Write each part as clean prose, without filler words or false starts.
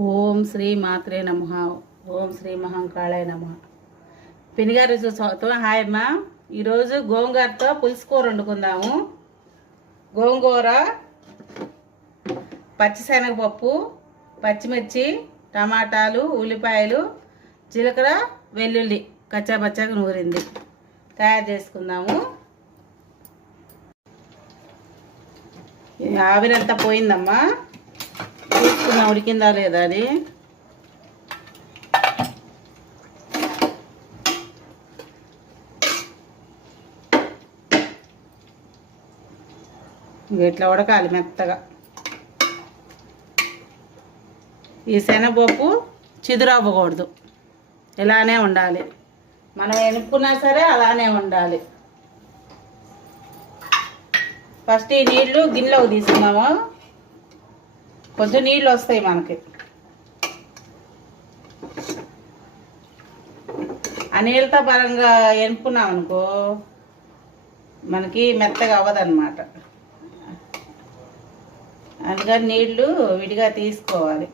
ఓం శ్రీ మాత్రే నమః. ఓం శ్రీ మహంకాళాయ నమః. పినిగారు స్వాగతం. హాయ్ అమ్మా. ఈరోజు గోంగూరతో పులుసు కూర వండుకుందాము. గోంగూర, పచ్చిశనగపప్పు, పచ్చిమిర్చి, టమాటాలు, ఉల్లిపాయలు, జీలకర్ర, వెల్లుల్లి కచ్చాపచ్చాగా నూరింది తయారు చేసుకుందాము. ఆవిరంతా పోయిందమ్మా. చూసుకుందాం ఉడికిందా లేదా అది. ఇట్లా ఉడకాలి మెత్తగా. ఈ శనగపప్పు చిదురవ్వకూడదు, ఇలానే ఉండాలి. మనం ఎనుక్కున్నా సరే అలానే ఉండాలి. ఫస్ట్ ఈ నీళ్లు గిన్నెలోకి తీసుకున్నాము. కొంచెం నీళ్ళు వస్తాయి మనకి. ఆ నీళ్ళతో పరంగా ఎనుకున్నాం అనుకో మనకి మెత్తగా అవ్వదన్నమాట. అందుకని నీళ్ళు విడిగా తీసుకోవాలి.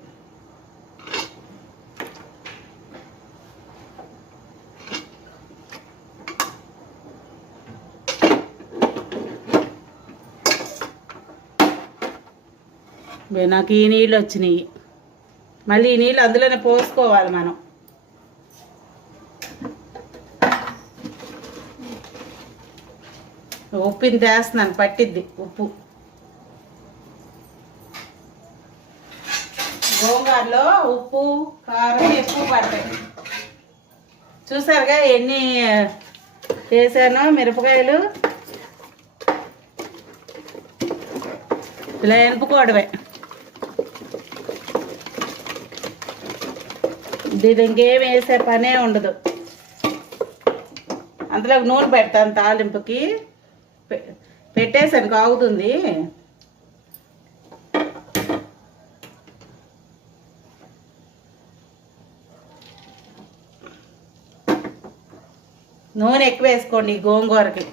నాకు ఈ నీళ్ళు వచ్చినాయి. మళ్ళీ ఈ నీళ్ళు అందులోనే పోసుకోవాలి మనం. ఉప్పుని వేస్తున్నాను, పట్టిద్ది ఉప్పు. గోంగూరలో ఉప్పు కారం ఎక్కువ పడతాయి. చూసారుగా ఎన్ని వేసానో మిరపకాయలు. ఇలా ఎనుపుకోవడమే. దీని ఇంకేం వేసే పనే ఉండదు. అందులో నూనె పెడతాను తాలింపుకి. పెట్టేసాను, కాగుతుంది. నూనె ఎక్కువ వేసుకోండి ఈ గోంగూరకి.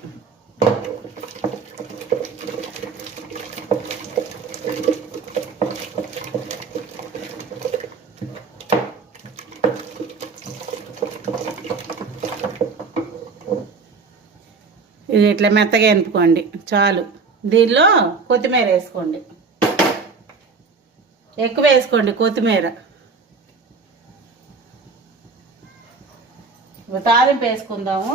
ఇది ఇట్లా మెత్తగా ఎనుపుకోండి చాలు. దీనిలో కొత్తిమీర వేసుకోండి, ఎక్కువ వేసుకోండి కొత్తిమీర. తాలింపు వేసుకుందాము.